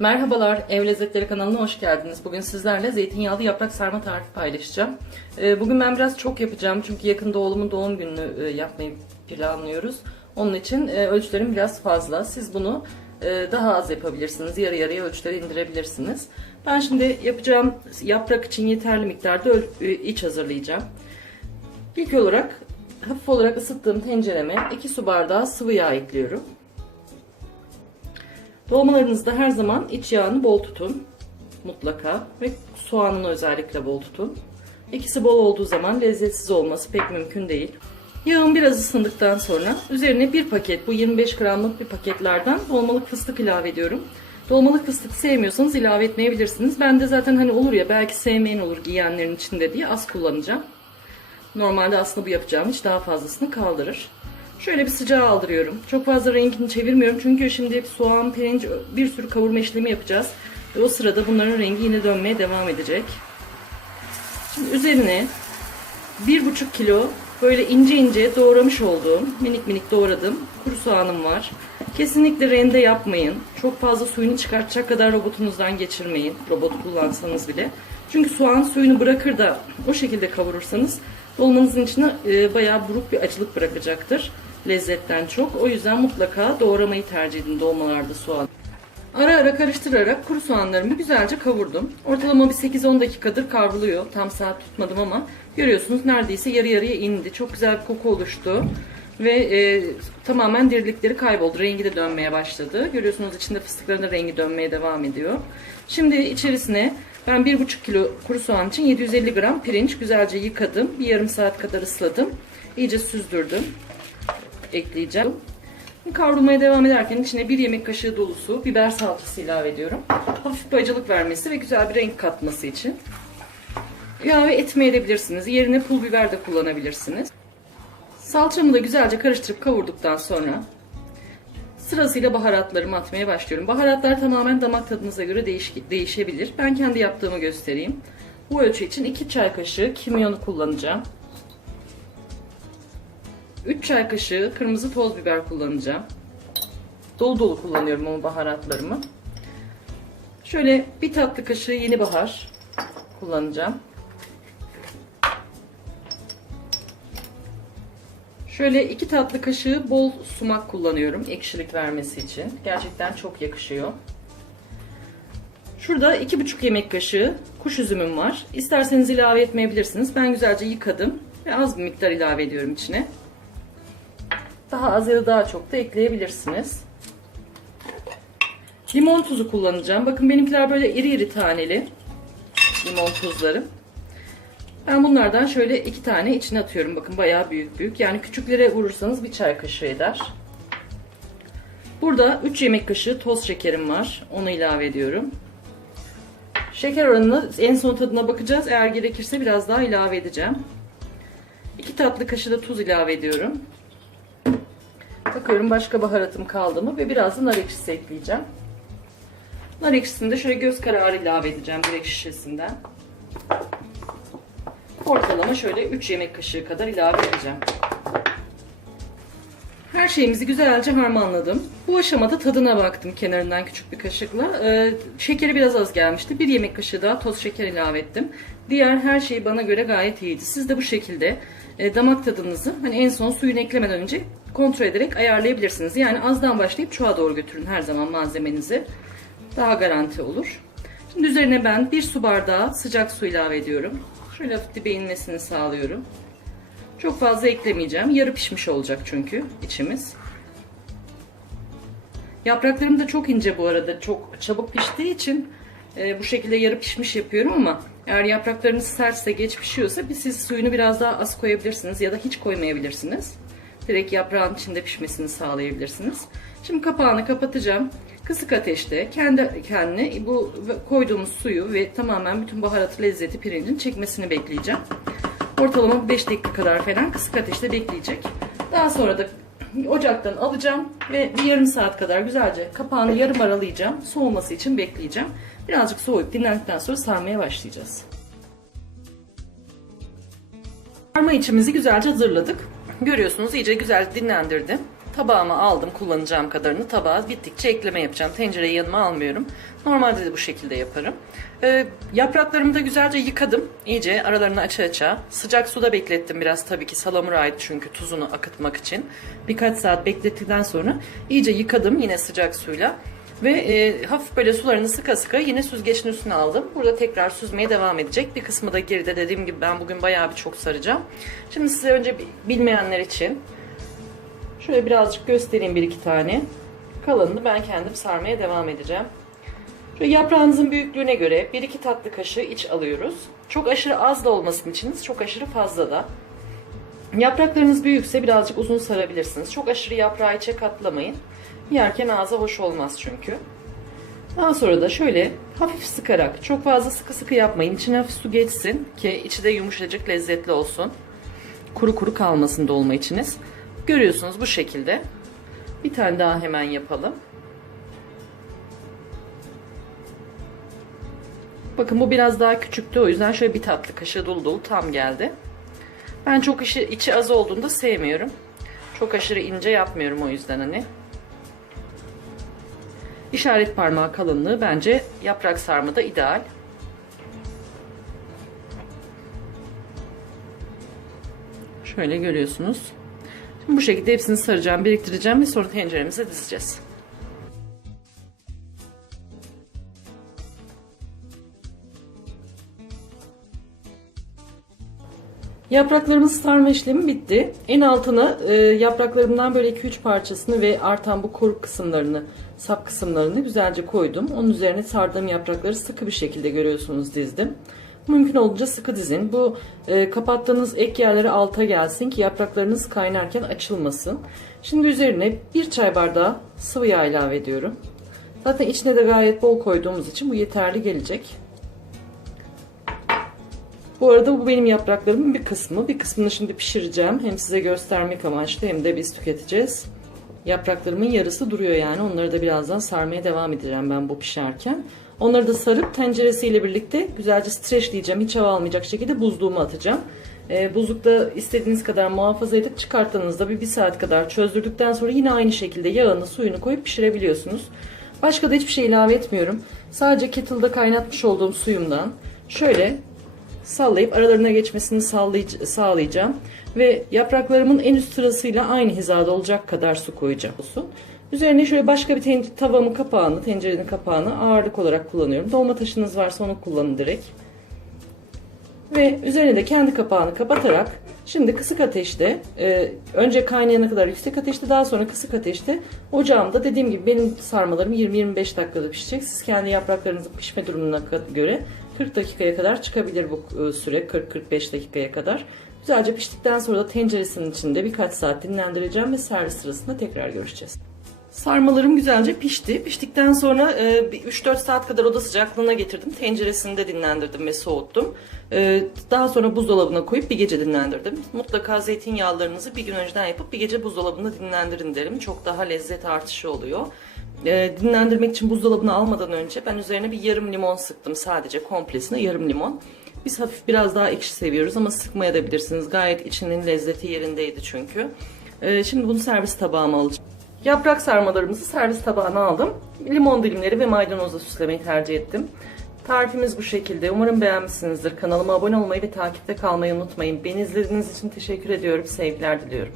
Merhabalar, Ev Lezzetleri kanalına hoş geldiniz. Bugün sizlerle zeytinyağlı yaprak sarma tarifi paylaşacağım. Bugün ben biraz çok yapacağım çünkü yakında oğlumun doğum gününü yapmayı planlıyoruz. Onun için ölçülerim biraz fazla. Siz bunu daha az yapabilirsiniz. Yarı yarıya ölçüleri indirebilirsiniz. Ben şimdi yapacağım yaprak için yeterli miktarda iç hazırlayacağım. İlk olarak hafif olarak ısıttığım tencereme 2 su bardağı sıvı yağ ekliyorum. Dolmalarınızda her zaman iç yağını bol tutun. Mutlaka. Ve soğanını özellikle bol tutun. İkisi bol olduğu zaman lezzetsiz olması pek mümkün değil. Yağım biraz ısındıktan sonra üzerine bir paket, bu 25 gramlık bir paketlerden dolmalık fıstık ilave ediyorum. Dolmalık fıstık sevmiyorsanız ilave etmeyebilirsiniz. Ben de zaten hani olur ya belki sevmeyen olur yiyenlerin içinde diye az kullanacağım. Normalde aslında bu yapacağım hiç daha fazlasını kaldırır. Şöyle bir sıcağa aldırıyorum. Çok fazla rengini çevirmiyorum çünkü şimdi soğan, pirinç bir sürü kavurma işlemi yapacağız. Ve o sırada bunların rengi yine dönmeye devam edecek. Şimdi üzerine 1,5 kilo böyle ince ince doğramış olduğum, minik minik doğradığım kuru soğanım var. Kesinlikle rende yapmayın. Çok fazla suyunu çıkartacak kadar robotunuzdan geçirmeyin. Robot kullansanız bile. Çünkü soğan suyunu bırakır da o şekilde kavurursanız dolmanızın içine bayağı buruk bir acılık bırakacaktır. Lezzetten çok. O yüzden mutlaka doğramayı tercih edin dolmalarda soğan. Ara ara karıştırarak kuru soğanlarımı güzelce kavurdum. Ortalama bir 8-10 dakikadır kavruluyor. Tam saat tutmadım ama görüyorsunuz neredeyse yarı yarıya indi. Çok güzel bir koku oluştu. Ve tamamen dirilikleri kayboldu. Rengi de dönmeye başladı. Görüyorsunuz içinde fıstıkların da rengi dönmeye devam ediyor. Şimdi içerisine ben 1,5 kilo kuru soğan için 750 gram pirinç güzelce yıkadım. Bir yarım saat kadar ısladım. İyice süzdürdüm. Ekleyeceğim. Kavrulmaya devam ederken içine 1 yemek kaşığı dolusu biber salçası ilave ediyorum. Hafif bir acılık vermesi ve güzel bir renk katması için. İlave etmeyebilirsiniz. Yerine pul biber de kullanabilirsiniz. Salçamı da güzelce karıştırıp kavurduktan sonra sırasıyla baharatlarımı atmaya başlıyorum. Baharatlar tamamen damak tadınıza göre değişebilir. Ben kendi yaptığımı göstereyim. Bu ölçü için 2 çay kaşığı kimyonu kullanacağım. 3 çay kaşığı kırmızı toz biber kullanacağım. Dolu dolu kullanıyorum ama baharatlarımı. Şöyle 1 tatlı kaşığı yeni bahar kullanacağım. Şöyle 2 tatlı kaşığı bol sumak kullanıyorum ekşilik vermesi için. Gerçekten çok yakışıyor. Şurada 2,5 yemek kaşığı kuş üzümüm var. İsterseniz ilave etmeyebilirsiniz. Ben güzelce yıkadım ve az bir miktar ilave ediyorum içine. Daha az ya da daha çok da ekleyebilirsiniz. Limon tuzu kullanacağım. Bakın benimkiler böyle iri iri taneli limon tuzları. Ben bunlardan şöyle 2 tane içine atıyorum. Bakın bayağı büyük büyük. Yani küçüklere vurursanız 1 çay kaşığı eder. Burada 3 yemek kaşığı toz şekerim var. Onu ilave ediyorum. Şeker oranını en son tadına bakacağız. Eğer gerekirse biraz daha ilave edeceğim. 2 tatlı kaşığı da tuz ilave ediyorum. Bakıyorum başka baharatım kaldı mı ve biraz da nar ekşisi ekleyeceğim. Nar ekşisini de şöyle göz kararı ilave edeceğim direkt şişesinden. Ortalama şöyle 3 yemek kaşığı kadar ilave edeceğim. Her şeyimizi güzelce harmanladım. Bu aşamada tadına baktım kenarından küçük bir kaşıkla. Şekeri biraz az gelmişti. 1 yemek kaşığı daha toz şeker ilave ettim. Diğer her şey bana göre gayet iyiydi. Siz de bu şekilde damak tadınızı hani en son suyunu eklemeden önce kontrol ederek ayarlayabilirsiniz. Yani azdan başlayıp çoğa doğru götürün her zaman malzemenizi. Daha garanti olur. Şimdi üzerine ben 1 su bardağı sıcak su ilave ediyorum. Şöyle hafif dibe inmesini sağlıyorum. Çok fazla eklemeyeceğim. Yarı pişmiş olacak çünkü içimiz. Yapraklarım da çok ince bu arada. Çok çabuk piştiği için bu şekilde yarı pişmiş yapıyorum ama eğer yapraklarınız sertse geç pişiyorsa siz suyunu biraz daha az koyabilirsiniz ya da hiç koymayabilirsiniz. Direkt yaprağın içinde pişmesini sağlayabilirsiniz. Şimdi kapağını kapatacağım. Kısık ateşte kendi kendine bu koyduğumuz suyu ve tamamen bütün baharatı, lezzeti pirincin çekmesini bekleyeceğim. Ortalama 5 dakika kadar falan kısık ateşte bekleyecek. Daha sonra da ocaktan alacağım ve bir yarım saat kadar güzelce kapağını yarım aralayacağım. Soğuması için bekleyeceğim. Birazcık soğuyup dinlendikten sonra sarmaya başlayacağız. Sarma içimizi güzelce hazırladık. Görüyorsunuz iyice güzel dinlendirdim. tabağıma aldım kullanacağım kadarını. Tabağa bittikçe ekleme yapacağım. Tencereyi yanıma almıyorum. Normalde de bu şekilde yaparım. Yapraklarımı da güzelce yıkadım. İyice aralarını aça. Sıcak suda beklettim biraz, tabii ki salamuraydı çünkü, tuzunu akıtmak için. Birkaç saat beklettikten sonra iyice yıkadım yine sıcak suyla. Ve hafif böyle sularını sıka yine süzgecin üstüne aldım. Burada tekrar süzmeye devam edecek. Bir kısmı da geride, dediğim gibi ben bugün bayağı bir çok saracağım. Şimdi size önce bilmeyenler için şöyle birazcık göstereyim, bir iki tane. Kalanını ben kendim sarmaya devam edeceğim. Şöyle yaprağınızın büyüklüğüne göre 1-2 tatlı kaşığı iç alıyoruz. Çok aşırı az da olmasın içiniz, çok aşırı fazla da. Yapraklarınız büyükse birazcık uzun sarabilirsiniz. Çok aşırı yaprağı içe katlamayın. Yerken ağza hoş olmaz çünkü. Daha sonra da şöyle hafif sıkarak, çok fazla sıkı yapmayın. İçine hafif su geçsin ki içi de yumuşacık, lezzetli olsun. Kuru kalmasın dolma içiniz. Görüyorsunuz bu şekilde. Bir tane daha hemen yapalım. Bakın bu biraz daha küçüktü, o yüzden şöyle bir tatlı kaşığı dolu tam geldi. Ben çok içi az olduğunda sevmiyorum. Çok aşırı ince yapmıyorum o yüzden hani. İşaret parmağı kalınlığı bence yaprak sarmada ideal. Şöyle görüyorsunuz. Şimdi bu şekilde hepsini saracağım, biriktireceğim ve sonra tenceremize dizeceğiz. Yapraklarımızı sarma işlemi bitti. En altına yapraklarımdan böyle 2-3 parçasını ve artan bu koruk kısımlarını, sap kısımlarını güzelce koydum. Onun üzerine sardığım yaprakları sıkı bir şekilde görüyorsunuz dizdim. Mümkün olduğunca sıkı dizin. Bu kapattığınız ek yerleri alta gelsin ki yapraklarınız kaynarken açılmasın. Şimdi üzerine 1 çay bardağı sıvı yağ ilave ediyorum. Zaten içine de gayet bol koyduğumuz için bu yeterli gelecek. Bu arada bu benim yapraklarımın bir kısmı. Bir kısmını şimdi pişireceğim. Hem size göstermek amaçlı hem de biz tüketeceğiz. Yapraklarımın yarısı duruyor yani. Onları da birazdan sarmaya devam edeceğim ben bu pişerken. Onları da sarıp tenceresiyle birlikte güzelce streçleyeceğim. Hiç hava almayacak şekilde buzluğuma atacağım. Buzlukta istediğiniz kadar muhafaza edip çıkarttığınızda bir saat kadar çözdürdükten sonra yine aynı şekilde yağını, suyunu koyup pişirebiliyorsunuz. Başka da hiçbir şey ilave etmiyorum. Sadece kettle'da kaynatmış olduğum suyumdan şöyle sallayıp aralarına geçmesini sağlayacağım. Ve yapraklarımın en üst sırasıyla aynı hizada olacak kadar su koyacağım. Üzerine şöyle başka bir tavamın kapağını, tencerenin kapağını ağırlık olarak kullanıyorum. Dolma taşınız varsa onu kullanın direkt. Ve üzerine de kendi kapağını kapatarak şimdi kısık ateşte, önce kaynayana kadar yüksek ateşte, daha sonra kısık ateşte ocağımda, dediğim gibi benim sarmalarım 20-25 dakikada pişecek. Siz kendi yapraklarınızın pişme durumuna göre 40 dakikaya kadar çıkabilir bu süre, 40-45 dakikaya kadar. Güzelce piştikten sonra da tenceresinin içinde birkaç saat dinlendireceğim ve servis sırasında tekrar görüşeceğiz. Sarmalarım güzelce pişti. Piştikten sonra 3-4 saat kadar oda sıcaklığına getirdim. Tenceresinde dinlendirdim ve soğuttum. Daha sonra buzdolabına koyup bir gece dinlendirdim. Mutlaka zeytinyağlarınızı bir gün önceden yapıp bir gece buzdolabında dinlendirin derim. Çok daha lezzet artışı oluyor. Dinlendirmek için buzdolabına almadan önce ben üzerine bir yarım limon sıktım. Sadece komplesine yarım limon. Biz hafif biraz daha ekşi seviyoruz ama sıkmaya da bilirsiniz. Gayet içinin lezzeti yerindeydi çünkü. Şimdi bunu servis tabağıma alacağım. Yaprak sarmalarımızı servis tabağına aldım. Limon dilimleri ve maydanozla süslemeyi tercih ettim. Tarifimiz bu şekilde. Umarım beğenmişsinizdir. Kanalıma abone olmayı ve takipte kalmayı unutmayın. Beni izlediğiniz için teşekkür ediyorum. Sevgiler diliyorum.